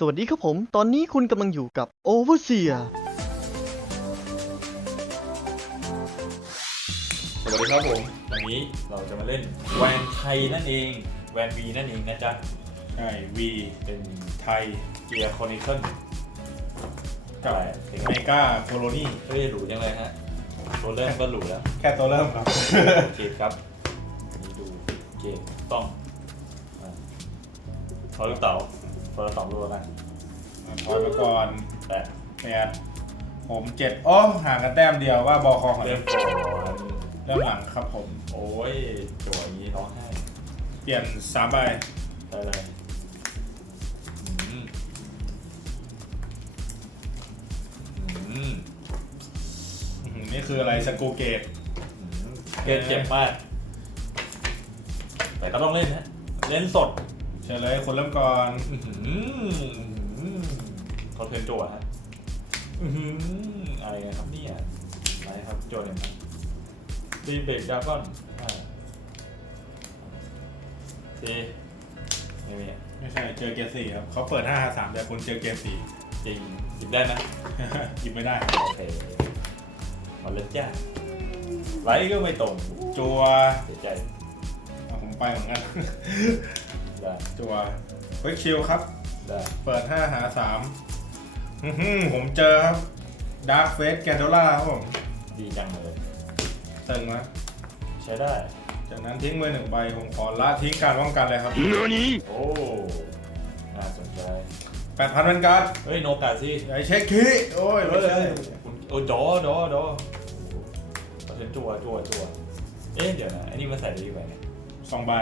สวัสดีครับผม ตอนนี้คุณกำลังอยู่กับ Overseer สวัสดีครับผม วันนี้เราจะมาเล่นแวนไทยนั่นเอง แวนวีนั่นเองนะจ๊ะ ใช่ V เป็นไทยเกียร์คอนิเคิลกับถึงเมกาโคโลนีเฮ้ยหรูยังไงฮะตัวเริ่มก็หรูแล้ว แค่ตัวเริ่มครับ โอเคครับนี่ดูเกมต้องอะพอลูกเต๋า พอลูกเต๋ารู้นะถอยมาก่อนแต่แปดผมเจ็ดโอ้ห่างกันแต้มเดียวว่าบอคอของเริ่มก่อนเริ่มหลังครับผม โอ้ยจั่วอย่างนี้ร้องไห้เปลี่ยนสามใบได้เลยอืมอืมอื้อหือนี่คืออะไรสกูเกตเกมเจ็บมาก แต่ก็ต้องเล่นนะเล่นสด เชิญเลยคนเริ่มก่อนอื้อหือเขาเทิร์นจั่วฮะอื้อหืออะไรกันครับเนี่ยอะไรครับจั่วหนึ่งครับตีเบรกดราก้อนอ่าตีไม่มีอะไม่ใช่เจอเกมสี่ครับเขาเปิดห้าหาสามแต่คุณเจอเกมสี่ จริงหยิบได้นะ หยิบไม่ได้ โอเคมาเล่นจ้าไลท์ก็ไม่ตรงจัวเสียใจอะผมไปเหมือนกัน ได้จัวเฮ้ยคิวครับ ได้เปิดห้าหาสามอื้อหือผมเจอครับดาร์ f เฟสแกนโดล่าครับผมดีจังเลยตึงนะใช้ได้ จากนั้นทิ้งมือหนึ่งใบ ผมขอละทิ้งการป้องกันเลยครับโอ้น่าสนใจ แปดพันเป็นการ์ดเฮ้ย โนกาซี่ไอเช็คคีย์โอ้ยเฮ้ไม่ยใช่คุณโอ้ดอดอดอประเทนจัวจัวจัวเอ๊ะเดี๋ยวนะไอ้นี่มันใส่ได้ยังไงเนี่ยสองใบ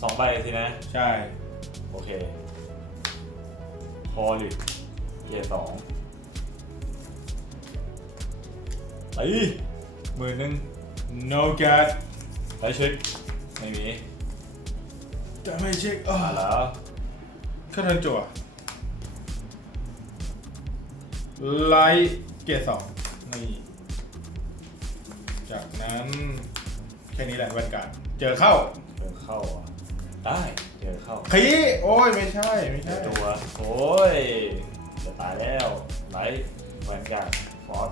สองใบสินะ ใช่ โอเค พอหรือเกียร์สองไอ้หมื่นหนึ่งโนการ์ดไปเช็ค ไม่มีจะไม่เช็คอ่ามาแล้วขึ้นเทิร์นจั่วไลท์เกียร์สองนี่ จากนั้น แค่นี้แหละแวนการ์ดเจอเข้าเจอเข้าอะ ได้เจอเข้าคีย์โอ้ยไม่ใช่ไม่ใช่ตัว โอ้ย จะตายแล้วไลท์แวนการ์ดฟอส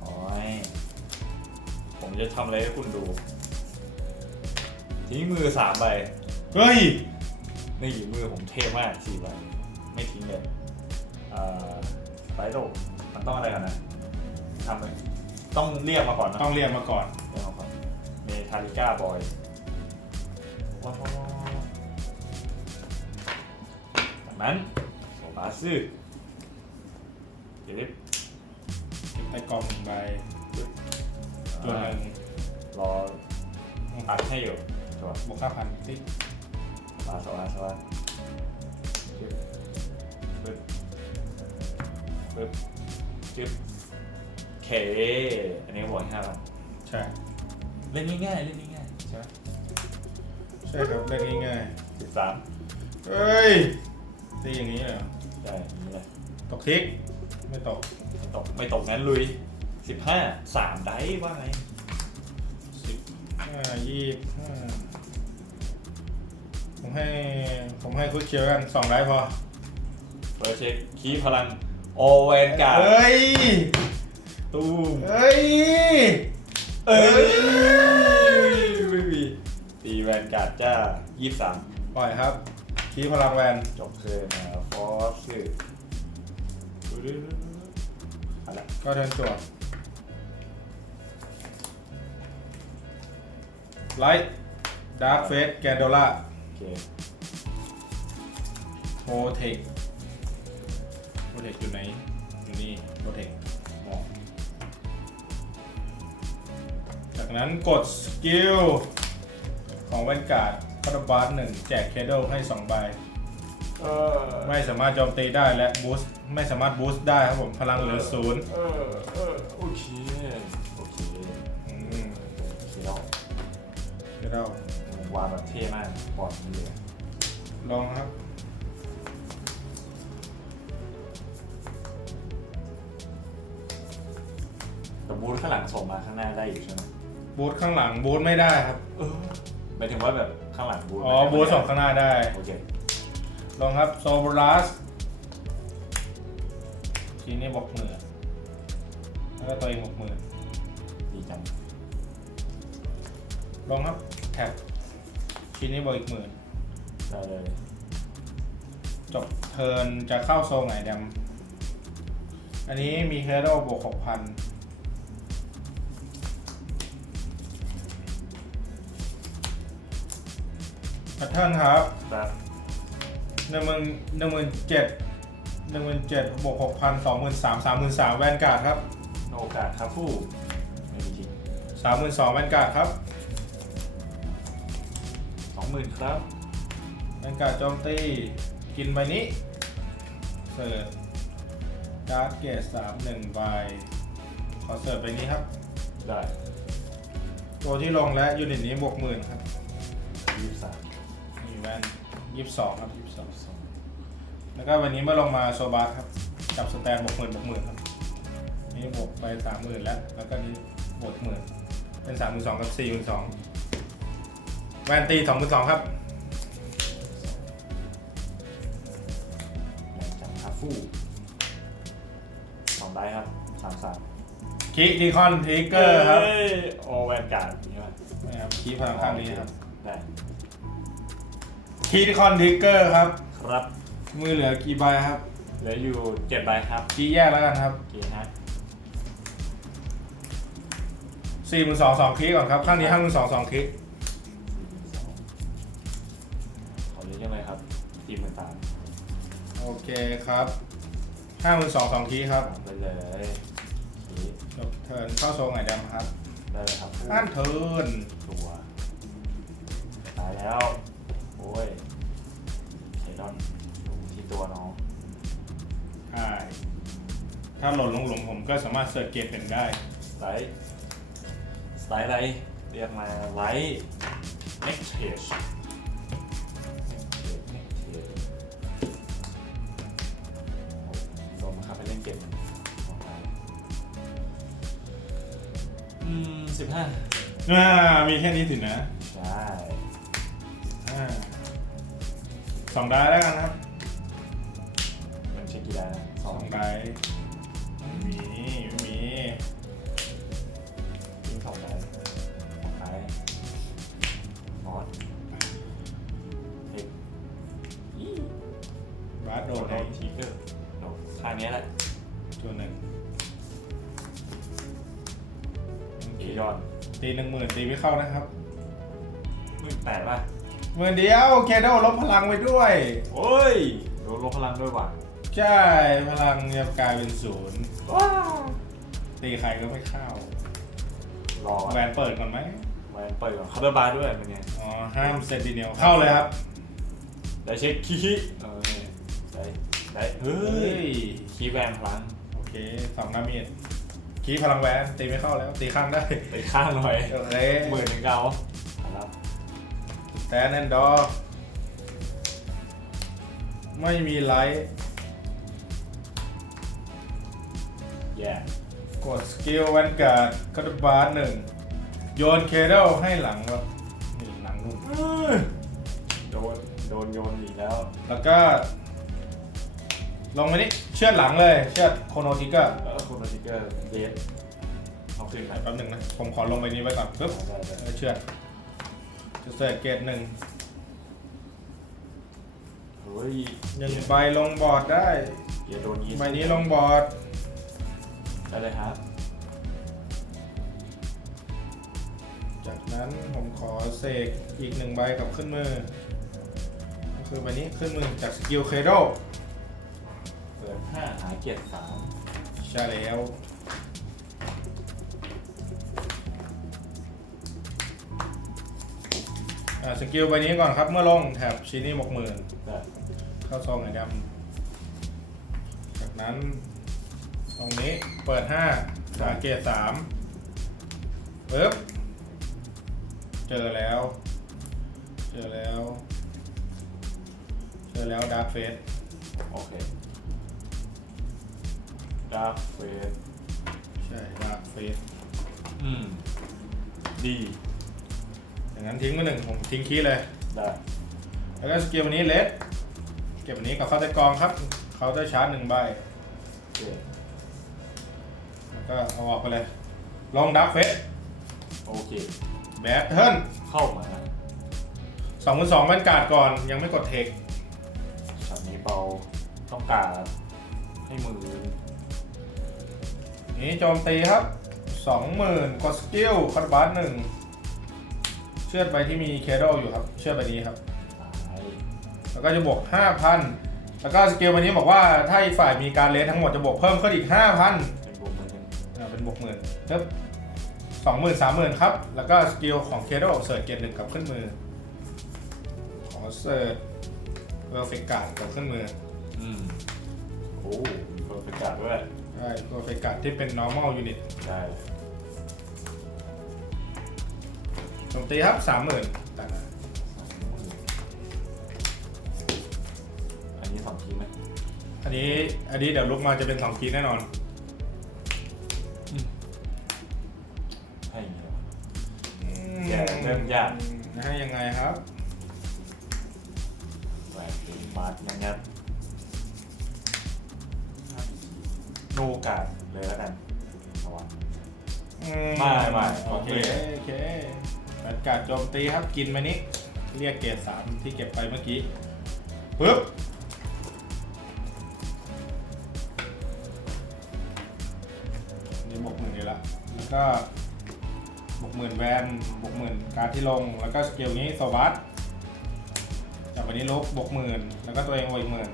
โอ้ย ผมจะทำอะไรให้คุณดู ทิ้งมือสามใบ เฮ้ยนี่มือผมเท่มากสี่ใบไม่ทิ้งเลยอ่าไลท์โดมันต้องอะไรกันนะทำเลยต้องเรียกมาก่อนนะ ต้องเรียกมาก่อนเรียกมาก่อนเมทาลิก้าบอย ว้าวว้าวว้าวจากนั้นโซบาซึเดี๋ยวรีบใต้กล่องหนึ่งใบตัวหนึ่งรออัดให้อยู่จวดบวกห้าพันติ๊กมาสวัสดีสวัสดีจึ๊บปึ๊บปึ๊บจึ๊บเค อันนี้บวกห้าพันใช่ เล่นง่ายๆเล่นง่ายๆใช่ไหม ใช่ครับเล่นง่ายสิบสามๆเฮ้ยตีอย่างนี้เลยเหรอได้อย่างนี้เลยตกทิก ไม่ตกไม่ตกไม่ตกงั้นลุยสิบห้าสามได้ว่าไงสิบห้ายี่สิบห้าผมให้ผมให้คุกเคียวกันสองไลท์พอเฟิร์สเช็คคีพลังโอเวนการ์ดเฮ้ยตู้มเฮ้ย เอ้ย การ์ดจ้ายี่สามปล่อยครับคีพลังแวนจบเคยมาฟอสคืออะไรก็เทิร์นจวดไลท์ดาร์ f เฟสแกนโดล่าโอเคโปเทคโปเทคอยู่ไหน อยู่นี่โปเทคมองจากนั้นกดสกิล ของแวนการ์ดคาร์บาร์หนึ่งแจกเคดลให้2ใบเออไม่สามารถโจมตีได้และบูสต์ไม่สามารถบูสต์ได้ครับผมพลังเหลือศูนย์เออเออโอเคโอเคอืมโอเคแล้วเคดลวางแบบเท่มากปอดนี่เลยลองครับ แต่บูธข้างหลังส่งมาข้างหน้าได้อยู่ใช่ไหมบูสต์ข้างหลังบูสต์ไม่ได้ครับ เออ หมายถึงว่าแบบข้างหลังบูธอ๋อบูสต์สองข้างหน้าได้ โอเคลงครับโซบรัสทีนี้บอกหมื่นแล้วก็ตัวเองบอกหมื่นดีจังลงครับแท็บชิ้นนี้บอกอีกหมื่นได้เลยจบเทิร์นจะเข้าโซนไหนดมอันนี้มีเฮโร่บวกหกพัน พทเทิร์นครับแบบหนึ่งหมื่นหนึ่งหมื่นเจ็ดหนึ่งหมื่นเจ็ดบวกหกพันสองหมื่นสามสามหมื่นสามแวนการ์ดครับโอกาสครับผู้ไม่มีจริงสามหมื่นสองแวนการ์ดครับสองหมื่นครับแวนการ์ดโจมตีกินใบนี้เสิร์ฟการ์ดเกรดสามหนึ่งใบขอเสิร์ฟใบนี้ครับ ได้ตัวที่ลงและยูนิตนี้บวกหมื่นครับยี่สิบสามมี แวนยี่สิบสองครับยี่สิบสองแล้วก็วันนี้เมื่อลงมาโซบาสครับจับสแตนบวกหมื่นบวกหมื่นครับนี่บวกไปสามหมื่นแล้ว แล้วก็นี้บวกหมื่นเป็นสามหมื่นสองกับสี่หมื่นสองแวนตีสองหมื่นสองครับแรงจังครับผู้สองได้ครับสามสามคิกดีคอนทิกเกอร์ครับฮ้ยโอแวนการ์ดนี่มั้ยนี่ครับคีพลังข้างนี้ครับ ได้ คีดีคอนทิกเกอร์ครับ ครับมือเหลือกี่ใบครับเหลืออยู่เจ็ดใบครับคีแยกแล้วกันครับเกียร์ฮะสี่หมื่นสองสองคีก่อนครับ ข้างนี้ห้าหมื่นสองสองคีขอเรียกยังไงครับสี่หมื่นสามโอเคครับห้าหมื่นสองสองคีครับไปเลยคีย์จบเทิร์นเข้าโซงไหนดำครับได้เลยครับผู้อ่านเทิร์นตัวตายแล้ว โอ้ยไซดอนลงที่ตัวน้อง ใช่ถ้าหล่นลงหลุมผมก็สามารถเสิร์ชเกมเป็นได้ ไลท์สไลด์อะไรเรียกมาไลท์เน็กเทชโดนมาครับไปเล่นเกมของไทยอืมสิบห้า อ่า มีแค่นี้ถึงนะ สองได้แล้วกันครับมันเช็คกี่ได้นะสสอองงได้ไม่มีไม่มีทิ้งสองได้ของไทยฟอสเทคอีบาสโดโดนนให้ทีเกอร์โดนข้างนี้แหละตัวหนึ่งอียอนตีหนึ่งหมื่นตีไม่เข้านะครับ หมื่นแปดป่ะ หมื่นเดียวเคโดลบพลังไปด้วย โอ้ยโดนลบพลังด้วยว่ะใช่พลังจะกลายเป็นศูนย์ว้าวตีใครก็ไม่เข้ารอแหวนเปิดก่อนไหมแวนเปิดก่อนคาร์เดอร์บาร์ด้วยเป็นไงอ๋อห้ามเซนติเนลเข้าเลยครับได้เช็คคีย์เออได้ได้เฮ้เฮ้ยยคีย์แวนพลังโอเคสองน้ำมีดคีพลังแหวนตีไม่เข้าแล้วตีข้างได้ ไปข้างหน่อยโอเคหมื่นหนึ่งเก้าครับ แต่แอนดอร์ไม่มีไลท์แย่กดสกิลแวนการ์ดคัตบาร์หนึ่งโยนเคเดลให้หลังแบบนี่หลังนุ่มโดนโดนโยนอีกแล้ว แล้วก็ลงไปนี่เชือดหลังเลย เชือดโคโนทิกเกอร์แล้วคุณมาติกเกอร์เดสเอาขึ้นไหมแป๊บหนึงนะ ผมขอลงไปนี้ไว้ก่อนปึ๊บได้ได้ แล้วเชือด จะเสิร์ชเกตหนึ่งเฮ้ยหนึ่งใบลงบอร์ดได้เกียร์โดนยีใบนี้ลงบอร์ดได้เลยครับ จากนั้นผมขอเสกอีกหนึ่งใบกลับขึ้นมือ ก็คือใบนี้ขึ้นมือจากสกิลเคโดเปิดห้าหาเกียร์สามใช่แล้ว อ่าสกิลใบนี้ก่อนครับ เมื่อลงแถบชินี่หกหมื่นได้เข้าซองไหนดำจากนั้น ตรงนี้เปิดห้าสาเกตสามปึ๊บ เจอแล้ว เจอแล้ว เจอแล้วดาร์กเฟสโอเคดาร์เฟสใช่ดาร์กเฟสอืม ดี อย่างนั้นทิ้งมาหนึ่งผมทิ้งคีย์เลย ได้แล้วก็สกิลวันนี้เลสเกก็บอันนี้กับเข้าใต้กองครับเขาได้ชาร์จหนึ่งใบโอเคแล้วก็เอาออกไปเลย ลงดับเฟสโอเค แบทเทิลเข้ามาสองพันสองบรรกาศก่อนยังไม่กดเทคช็อตนี้เปาต้องการให้มือนี้โจมตีครับสองหมื่นกดสกิลคาร์บาสหนึ่ง เชือดใบที่มีเคโดอยู่ครับ เชือดใบนี้ครับตายแล้วก็จะบวก 5,000 แล้วก็สกิลวันนี้บอกว่าถ้าอีกฝ่ายมีการเลสทั้งหมดจะบวกเพิ่มขึ้นอีก 5,000เป็นบวกมือหนึ่งอ่าเป็นบวกหมื่นเทิบสองหมื่นสามหมื่นครับ แล้วก็สกิลของเคโดเสิร์ชเกตหนึ่งกลับขึ้นมือ ขอเสิร์ชเวลเฟกการ์ดกลับขึ้นมืออืมโอ้มีเพอร์เฟกต์การ์ดด้วย ใช่เวลเฟกการ์ดที่เป็น normal unit ได้ โจมตีครับสามหมื่นต่างนะอันนี้สองทีไหมอันนี้ อันนี้เดี๋ยวลุกมาจะเป็นสองคีย์แน่นอน ให้อย่างนี้เหรอแย่เริ่มยาก ให้ยังไงครับแหวนตีมาร์งันงันโนกาดเลยแล้วกันระวังไม่ไม่โอเค โอเค บรรยากาศโจมตีครับกินมานี้ เรียกเกรดสามที่เก็บไปเมื่อกี้ปึ๊บนี่บวกหมื่นเลยละแล้วก็บวกหมื่นแวนบวกหมื่นการดที่ลงแล้วก็สกิลนี้โซบัสจากวันนี้ลบบวกหมื่นแล้วก็ตัวเองบวกอีกหมื่น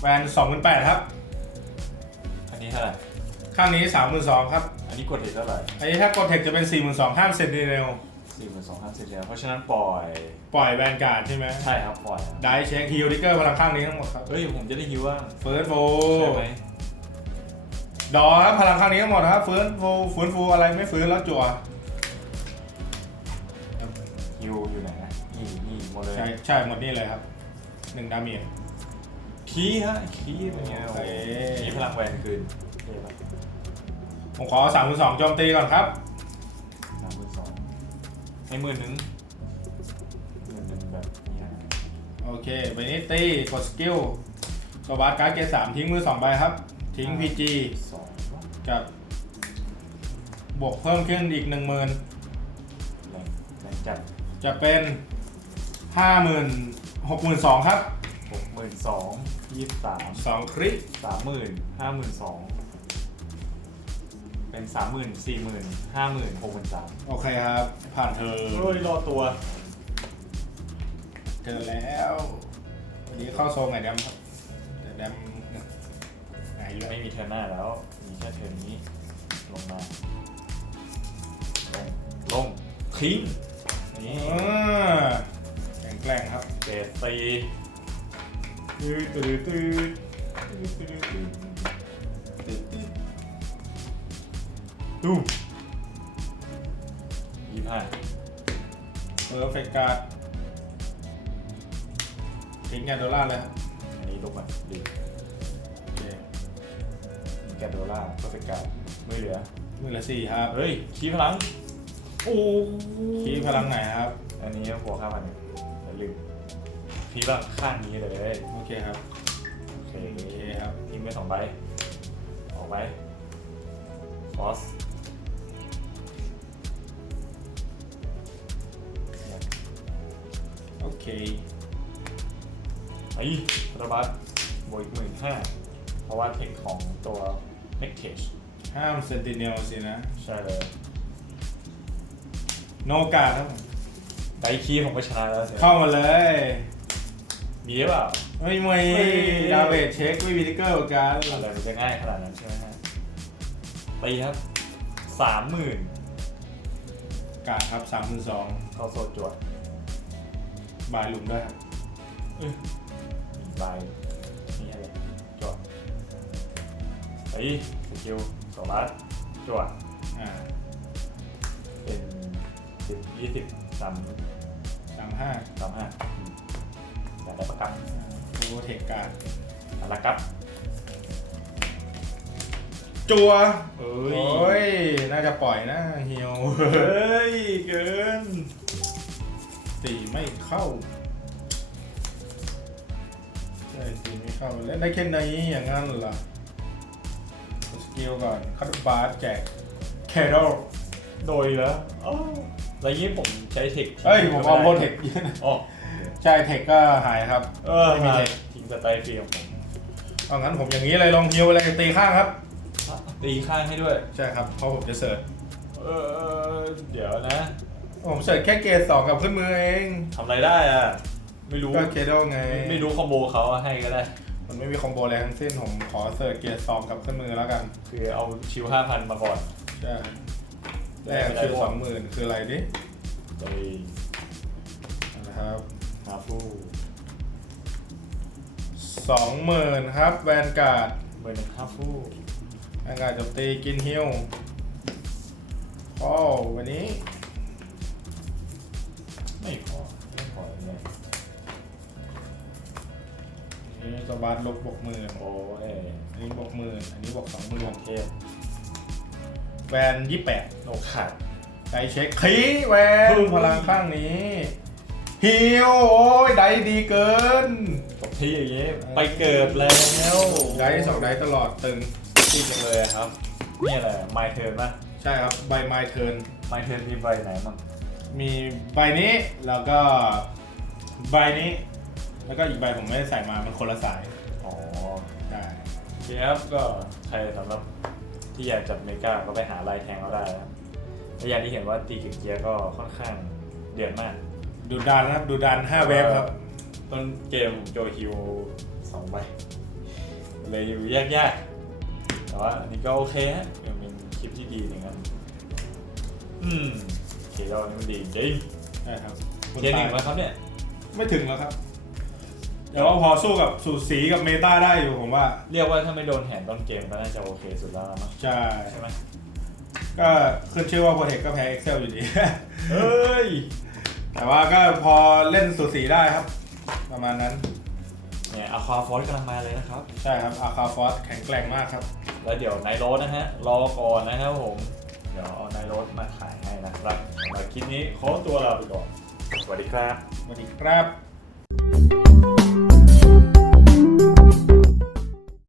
แวนสองหมื่นแปดครับ อันนี้เท่าไหร่ ข้างนี้สามหมื่นสองครับ อันนี้กดเหตุเท่าไหร่ อันนี้ถ้ากดเทคจะเป็นสี่หมื่นสองห้ามเซนติเนล สี่หมื่นสองพันเศษแล้วเพราะฉะนั้นปล่อยปล่อยแวนการ์ดใช่ไหมใช่ครับปล่อยครับได้เช็คฮิลดิเกอร์พลังข้างนี้ทั้งหมดครับเฮ้ยผมจะได้ฮิวว่าเฟิร์สโฟใช่ไหมดอครับพลังข้างนี้ทั้งหมดครับเฟิร์สโฟฟื้นฟูอะไรไม่ฟื้นแล้วจั่วฮิวอยู่ไหนนะนี่นี่หมดเลยใช่ใช่หมดนี่เลยครับหนึ่งดาเมจคีย์ฮะคีย์เป็นไงโอโอ้เคโหคีย์พลังแหวนคืนเท่ปะผมขอสามหมื่นสองโจมตีก่อนครับ ให้หมื่นหนึ่งหมื่นหนึ่งแบบนี้นะโอเคใบนี้ตีกดสกิลสวัสดการ์ดเกรดสามทิ้งมือสองใบครับ ทิ้งพีจีสองกับบวกเพิ่มขึ้นอีกหนึ่งหมื่นแรงแรงจัดจะเป็นห้าหมื่นหกหมื่นสองครับหกหมื่นสองยี่สิบสามสองคลิกสามหมื่นห้าหมื่นสอง เป็นสามหมื่นสี่หมื่นห้าหมื่นหกหมื่นสามโอเคครับ ผ่านเธอเฮ้ยรอตัว เจอแล้ว วันนี้เข้าโซงไงแดมครับแต่แดมไหนอยู่ไม่มีเทอร์นหน้าแล้ว มีแค่เทอร์นนี้ ลงมา ลง ลงทิ้งนี่อ่าแกล้งแกล้งครับ เกรดสี่ตื้อตื้อตื้อตื้อตื้อตื้อ ตู้ยี่สิบห้าเออเฟกการ์ดทิ้งแกนโดล่าเลยครับอันนี้ลงมาดีโอเคมีแกนโดล่าเพอร์เฟกต์การ์ดไม่เหลือมือละสี่ครับ เฮ้ยคีย์พลังโอ้คีย์พลังไหนครับ อันนี้บวกข้ามันงอย่าลืมคีย์พลังข้างนี้เลยโอเคครับโอเคโอเคครับทิ้งไปสองใบออกไปบอส โอเคไอ้ระบาดบวกอีกหมื่นห้าเพราะว่าเทคของตัวเมกเทชห้ามเซนติเนลสินะ ใช่เลยโนการ์ดครับผมไดคีย์ผมก็ชนะแล้วสิเข้ามาเลย มีหรือเปล่า ไม่มีเฮ้ย ดาเวทเช็คไม่มีทิกเกอร์เหมือนกันอะไรมันจะง่ายขนาดนั้นใช่ไหมฮะตีครับสามหมื่นการ์ดครับสามพันสองเข้าโซจวด บายหลุมด้วยครับมีใบนี่อะไรจวดตีสกิลสองลัดจวดอ่าเป็นสิบยี่สิบสามสามห้าสามห้าแต่ได้ประกันโอเทคการ์ดอันละครับจัวเอ้โอ้ย น่าจะปล่อยนะเฮียว เฮ้ย เกิน ตีไม่เข้าใช่ทีไม่เข้าเล่นได้แค่นี้อย่างนั้นเหรอสกิลก่อนคัตบาร์แจกแคโดโดยแล้วอ้าวแล้วยี่ผมใช้เทคเอ้ย ผมเอาโปรเทคอ๋อใช่เทคก็หายครับ เออไม่มีมาเทคทิ้งสไตล์ฟรีของผมเอางั้นผมอย่างนี้เลยลองฮิวอะไรตีข้างครับอะตีข้างให้ด้วย ใช่ครับ เพราะผมจะเสิร์ชเออ เดี๋ยวนะ ผมเสิร์ชแค่เกรดสองกับขึ้นมือเองทำอะไรได้อะ ไม่รู้ ก็เคโดไงไม่รู้คอมโบเขาให้ก็ได้ มันไม่มีคอมโบอะไรทั้งสิ้นผมขอเสิร์ชเกียร์สองกับขึ้นมือแล้วกันคือเอาชิวห้าพันมาก่อนใช่แรกคือสองหมื่นคืออะไรดิโดยนะครับฮาฟูสองหมื่นครับแวนการ์ดเบอร์หนึ่งฮาฟูแวนการ์ดโจมตีกินฮิลโอ้วันนี้ นี่จะบาสลบบวกหมื่นโอ้ยอันนี้บวกหมื่นอันนี้บวกสองหมื่นเทพแวนยี่แปดโนขาดไดเช็คคีแวนพึ่งพลังข้างนี้ฮิลโอ้ยได้ดีเกินจบที่อย่างนี้ไปเกิดแล้วได้สองได้ตลอดตึงจริงจังเลยครับ นี่อะไรไมเทิร์นป่ะใช่ครับใบไม้เทิร์นไมเทิร์นมีใบไหนบ้างมีใบนี้แล้วก็ใบนี้ แล้วก็อีกใบผมไม่ได้ใส่มา มันคนละสาย อ๋อใช่ โอเคครับก็ใครสำหรับที่อยากจัดเมกาก็ไปหาลายแทงเขาได้นะครับและอย่างที่เห็นว่าตีกับเกียร์ก็ค่อนข้างเดือดมากดูดานนะครับ ดูดานห้าเวฟครับ ต้นเกมโจฮิวสองใบเลยอยู่ยากๆ แต่ว่าอันนี้ก็โอเคฮะยังเป็นคลิปที่ดีหนึ่งอันอืมเคโดนี่มันดีจริงใช่ครับคุณเทียร์หนึ่งตาแล้วครับเนี่ย ไม่ถึงแล้วครับ แต่ว่าพอสู้กับสูตรสีกับเมตาได้อยู่ผมว่าเรียกว่าถ้าไม่โดนแหนต้นเกมก็น่าจะโอเคสุดแล้วมั้งใช่ใช่ไหมก็ขึ้นชื่อว่าโปรเทคก็แพ้ Excel อยู่ดี เฮ้ย แต่ว่าก็พอเล่นสูตรสีได้ครับ ประมาณนั้น เนี่ยอาคาฟอร์กำลังมาเลยนะครับ ใช่ครับอาคาฟอสแข็งแกร่งมากครับ แล้วเดี๋ยวไนโรสนะฮะ รอก่อนนะครับผม เดี๋ยวเอาไนโรสมาถ่ายให้นะครับสำหรับคลิปนี้ขอตัวลาไปก่อน สวัสดีครับ สวัสดีครับ